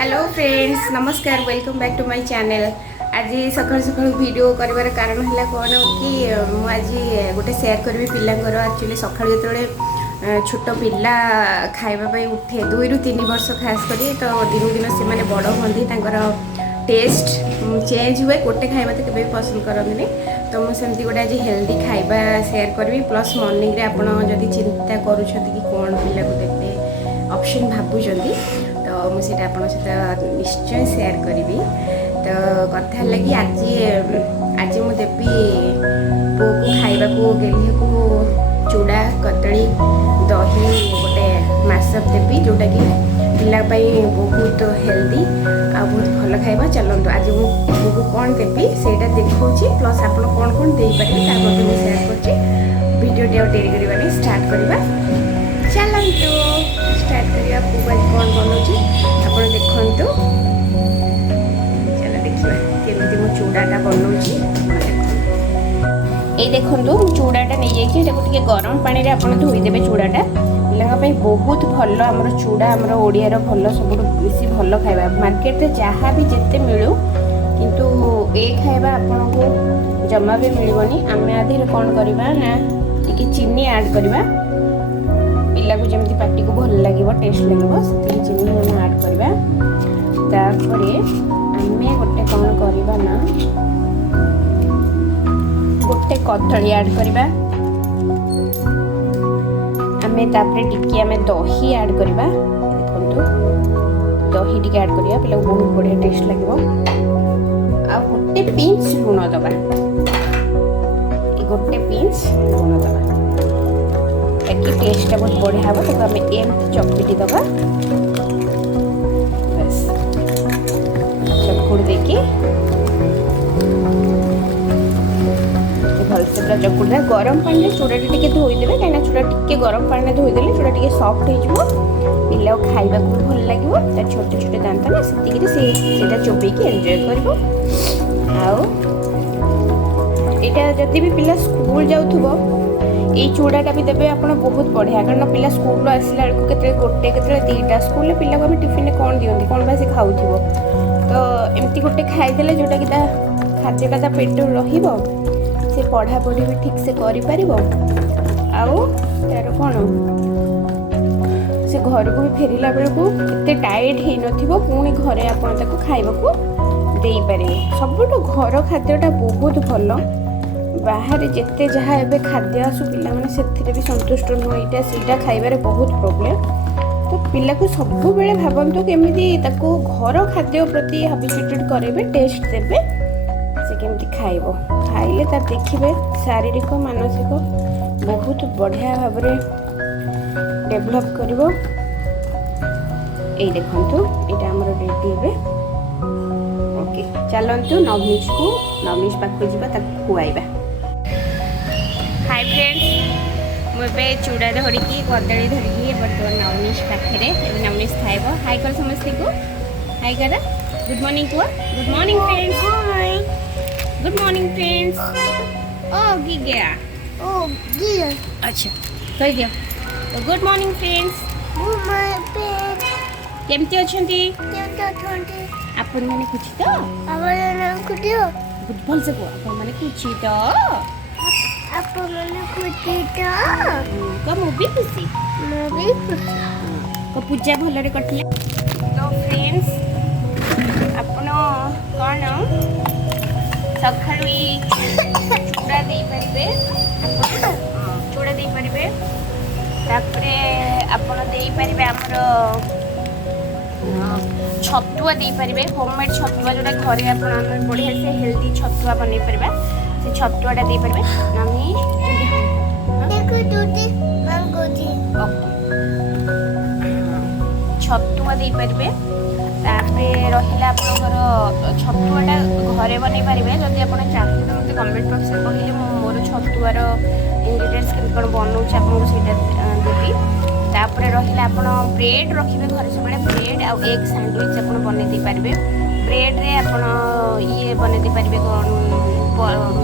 Hello friends नमस्कार welcome back to my channel. आज सकाल सकाल वीडियो कर कारण है कौन कि मुझे गोटे शेयर करी पिलांर एक्चुअली सका जो छोट पिला खावाई उठे 2 ରୁ 3 वर्ष खास करी तो दिन दिन से बड़ हम टेस्ट चेंज हुए गोटे खाଇବା तो केवे पसंद करते तो मुझे गोटे आज हेल्दी खाଇବା शेयर करी प्लस मॉर्निंग रे आपण जदि चिंता करूँ कि कौन पिला को देते ऑप्शन भावुंट तो मुझे आपन सहित निश्चय शेयर करी तो कथा लगी आज आज मुझे देवी पो को खाइबा को गेलिए को चूड़ा कदली दही गोटे मासअप देवी जोटा कि पिला बहुत हेल्दी आ बहुत भल खाइबा चलतु आज मुझे कौन देवी से देखा प्लस आप कौन कौन दे पारे मुझे शेयर कर भिडियो डेरी करवानी स्टार्ट करवा चलतु स्टार्ट करिया कौन बनाऊँ आप देखु चलो देखिए केमती मो चूड़ाटा बनाऊँ ये देखो चूड़ाटा नहीं जाइए गरम पानी में आप धोईदेवे चूड़ाटा पिला बहुत भल आम चूड़ा आम ओडियार भल सब बेसी भल खाଇବା मार्केट में जहाँ भी जिते मिलू किंतु ए खाଇବା आपन को जमा भी मिलबनी आम आधे कौन करवा ना टी चीनी ऐड करवा पिला को जमी पार्टी को भल लगे टेस्ट लगे से चीनी आम ऐड करवा तापर आम गोटे कौन करवा ना गोटे कदली ऐड करवा आमे तापरे टिके आमे दही ऐड करवा देखंतु दही टिके ऐड करिया पिला बहुत बढ़िया टेस्ट लगे आ गोटे पिंच लूण दबा गोटे पिंच लूण दबा ताकि टेस्ट बहुत बढ़िया हम तो आम एमती चकटी दबा बस चकुड़ देकी भलसे पूरा चकुड़ा गरम पानी में चूड़ा टी धोईदेवे कहीं चूड़ा टी गरम पानी में धोईदेले चूड़ा टी सफ्ट हो पिला खाइबा को भी भल लगे छोटे छोटे दांत ना से चोबेकी एंजॉय कर जदि भी पिला स्कूल जाऊथुबो ये चूड़ाटा भी देवे आप बहुत बढ़िया कारण पिला स्कूल आसला बेलू गोटे के 2टा स्कूल पिला को टिफिन कौन दिखती कौन बा से खाऊ तो एमती गोटे खाईदेले जोटा कि खाद्यटा पेट रहिबो से पढ़ापढ़ी भी ठीक से करें तार कौन से घर को भी फेरला बेलू एत टायर्ड हो पुणी घरे आप खाइबा को दे पारे सबुठ घर खाद्यटा बहुत भल बाहर जिते जहाँ एवं खाद्य आसू पिला माने से भी संतुष्ट नुह यहाँ से खाइबार बहुत प्रोब्लेम तो पिला को सब बेले भावतु केमी घर खाद्य प्रति हाबिचुएटेड करेंगे टेस्ट देवे से केमती खाइब खाइले तार देखिए शारीरिक मानसिक बहुत बढ़िया भाव डेभलप कर देखु यहाँ आम रेडी हे ओके चलतु नवनीश पाखु जा खुआइबा हाय फ्रेंड्स मुझे चूड़ा धरिकी कदली धरिकी बर्तमान नवनीश पाखे नवनीश खाइब हाय कर समस्ते को हाय कर गुड मॉर्निंग को good morning friends good morning friends ओ गी गया ओ गिया अच्छा कह दियो तो good morning friends good morning friends केमती अछंती केमती आपन माने खुशी तो आवर नाम कुटियो गुड भल से को आपन माने खुशी तो आपन माने खुशी तो का मूवी खुशी को पूजा भल रे कटले तो फ्रेंड्स आपन कौन सकाळी चूड़ा दे पारिबे चूड़ा दे पारिबे तापरे आपन दे पारिबे हमर छतुआ दे पारिबे होममेड छतुआ जोटा घरे आपन बढ़िया से हेल्दी छतुआ बनै पारिबा से छतुआटा दे पारिबे नमी देखो टूटी मांगोजी छतुआ दे पारिबे तापरे रहिला आपनकर छतुआटा घरे बनै पारिबे जदि आपन चाहिबे मते कमेंट बॉक्स में कहिले मोर छतुआर इंग्रेडिएंट्स केमि कोन बनौछ आपन सेटा देबी तापरे रहिला आपन ब्रेड रखिबे घरे सबले ब्रेड आ एग सैंडविच आपन बनै दे पारिबे ब्रेड रे आपन ये बनै दे पारिबे कोन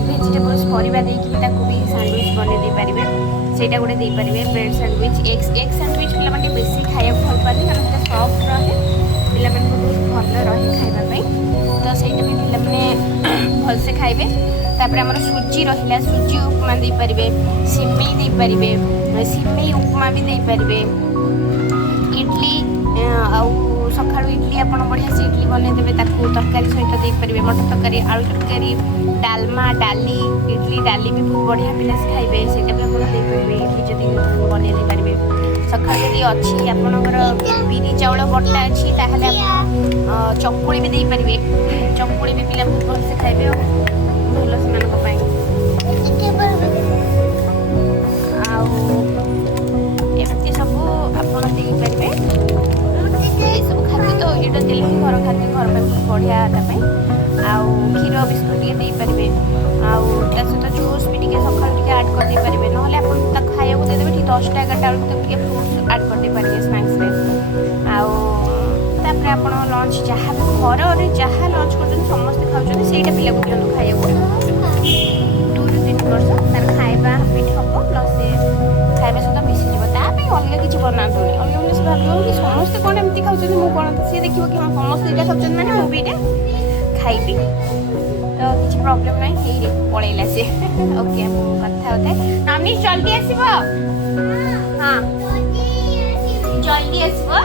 वेजिटेबल्स परिबा देकी भी ताकू भी सैंडविच बनै दे पारिबे सेटा गोटे दे पारिबे ब्रेड सैंडविच एग सैंडविच पिला माने बेसी खाया भल पानी कारण सेटा सॉफ्ट रहे पिला माने बहुत खाइबे। तापर हमर सुजी रहिला सुजी उपमा दे परिबे, सिमेई दे परिबे, सिमेई उपमा भी दे परिबे, इडली आउ सकाळु इडली आपण बढ़िया से इडली बने देबे ताकू तरकारी सहित दे परिबे, मटर तरकारी आलू तरकारी डालमा डाली इडली डाली भी बहुत बढ़िया पिला से खाइबे सेटा भी आपण दे परिबे इडली जदी बने दे परिबे। सकाळ जदी अछि आपनकर बिरी चावल बट्टा अछि ताहले आप चकुली भी दे परिबे, चकुली भी पिला बहुत भल से खाइबे भल से मानक पई आउ एमती सब आपण दे परिबे। सब खाद्य तो ये देले ही घर खाद्य घर पे बढ़िया तापे आउ क्षीर बिस्कुट ये दे परिबे आउ ता सहित जूस भी टिके सकाळ टिके ऐड कर दे परिबे नहले आपण ता खाया को दे देबे ठीक 10 टा 11 टा बेलू टिके फ्रूट्स ऐड कर दे परिबे स्नैक्स रे आउ तापर आपण लंच जहाँ भी घर रे जहाँ लंच करछन समस्त खाउछन सेटा पिला को दियन खाया को 2 ରୁ 3 वर्ष तार खाइबा हैबिट हबो प्लस खाइबा सहित मिसी जीव ता पे अलग किछि बनातोनी अलग से भाबियो कि समस्त कोन एमती खाउछन मु कोन से देखिबो कि हम समस्त एटा खाउछन माने मु भी एटा खाइबी तो किछि प्रॉब्लम नै हेइ रे पळैला से ओके कथा होते नामनी जल्दी आसीबो हां जल्दी आसीबो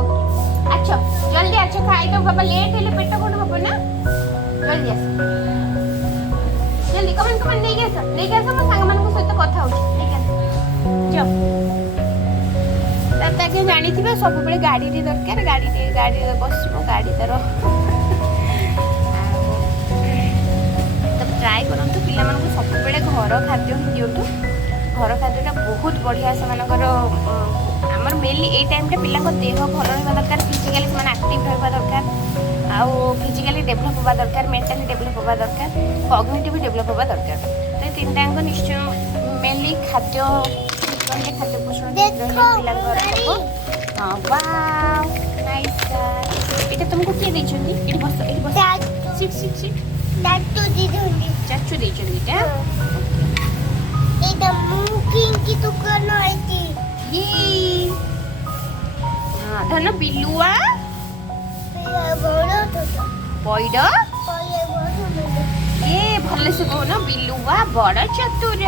ओके अच्छा जल्दी अच्छा खाइ तो बाबा लेट हेले पेट कोन हबो ना जल्दी आस जल्दी कमन नहीं गया मो सांग मन को सहित कथा होछि ठीक है जाओ ताके जानी थिबे सब बेले गाड़ी रे दरकार गाड़ी रे बसबो गाड़ी तारो तब ट्राई करंतु पिला मन को सब बेले घर खाद्य दियंतु घर खाद्यटा बहुत बढ़िया से मानकर हमर मेनली ए टाइम रे पिला को देह भल रहबा दरकार फिजिकली से माने एक्टिव रहबा दरकार आउ फिजिकली डेवलप होबा दरकार मेंटली डेवलप होबा दरकार कॉग्निटिव डेवलप होबा दरकार तो तीन टाइम को निश्चय मेनली खाद्य खाद्य पोषण पिला को हां वाओ नाइस एटा तुमको के देछंती एटी बस सिट चाचू देछंती एटा एटा मुकिंग की दुकान आईती ये हां धन बिलुआ बड़ो तो पॉइड ये भले से को ना बिलुआ बड़ चतुर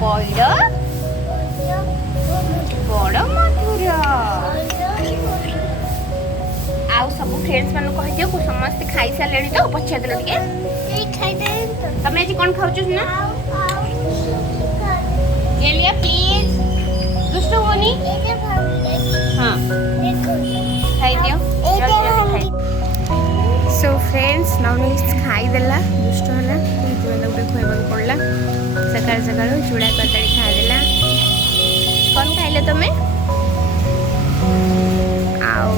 पॉइड बड़ मधुर आउ सब फ्रेंड्स मन कह दियो को समस्त खाई सालेनी तो पछा देलो टिके ए खाई दे तमे आज कोन खाउछु ना गेलिया प्लीज दुष्ट होनी हां देखो खाई दियो जल्दी सो फ्रेंड्स नवनीत खाई देला दुष्ट होला तो गोटे खुआबा पड़ला सकाळ सकाळ चूड़ा कदली खाई देला कौन खाइले तमे आओ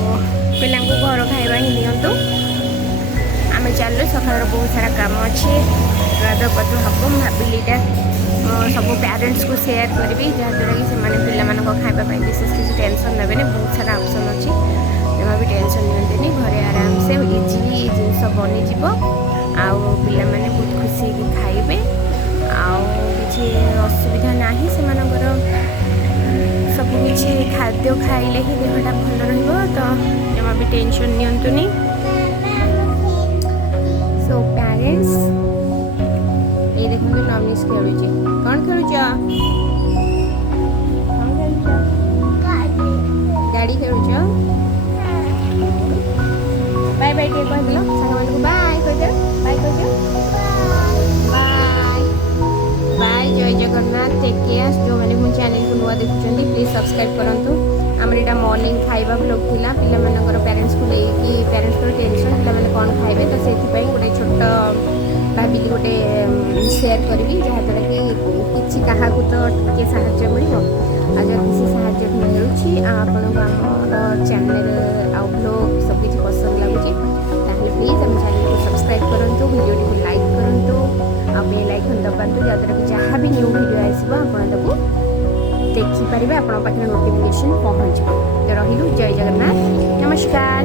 पिला को घर खाइबा ही दियंतु आमे चलु सकाळ बहुत सारा काम अच्छे गाधो पधो हम भाविलीटा सब पेरेंट्स को शेयर करी जहाँद्वारा कि से खाइबा विशेष किसी टेंशन ने बहुत सारा ऑप्शन अच्छी जमा भी टेंशन नियंतनी घरे आराम से इजिली जिनस बनीज आउ पिला माने बहुत खुशी खाइबे आउ किसी असुविधा नहीं से सब किसी खाद्य खाइले ही देहटा भल रहा तो जमा भी टेंशन नियंतुनी सो पेरेंट्स ये देखो नवनीश खेलुचे कौन खेलुच गाड़ी खेलुच बाय बाय टे कह दिलो संग मान को बाय कह दे बाय बाय जय जगन्नाथ टेक केयर जो मैंने मो चैनल को नुआ देखुचंदी प्लीज सब्सक्राइब करंतु हमर एटा मॉर्निंग खाइबा ब्लॉग थिला पिला मानकर पेरेंट्स को लेकी पेरेंट्स को टेंशन पिला माने कोन खाइबे तो सेथि पई गोटे छोट भाभी गोटे शेयर करबी जहाँ द्वारा कि किसी क्या तो टे साहाଯ୍य मिल जब किसी साहाଯ୍य मिलूँ आपन को आम चैनल आ ब्लॉग सब किसी पसंद लगुच प्लीज आम चैनल को सब्सक्राइब करूँ वीडियो को लाइक करूँ आ बेल आइकन दबातु जहाँद्वारा कि जहाँ भी न्यू वीडियो आसो आपको देखिपारे आपण पाखे नोटिफिकेशन पहुँच तो रही जय जगन्नाथ नमस्कार।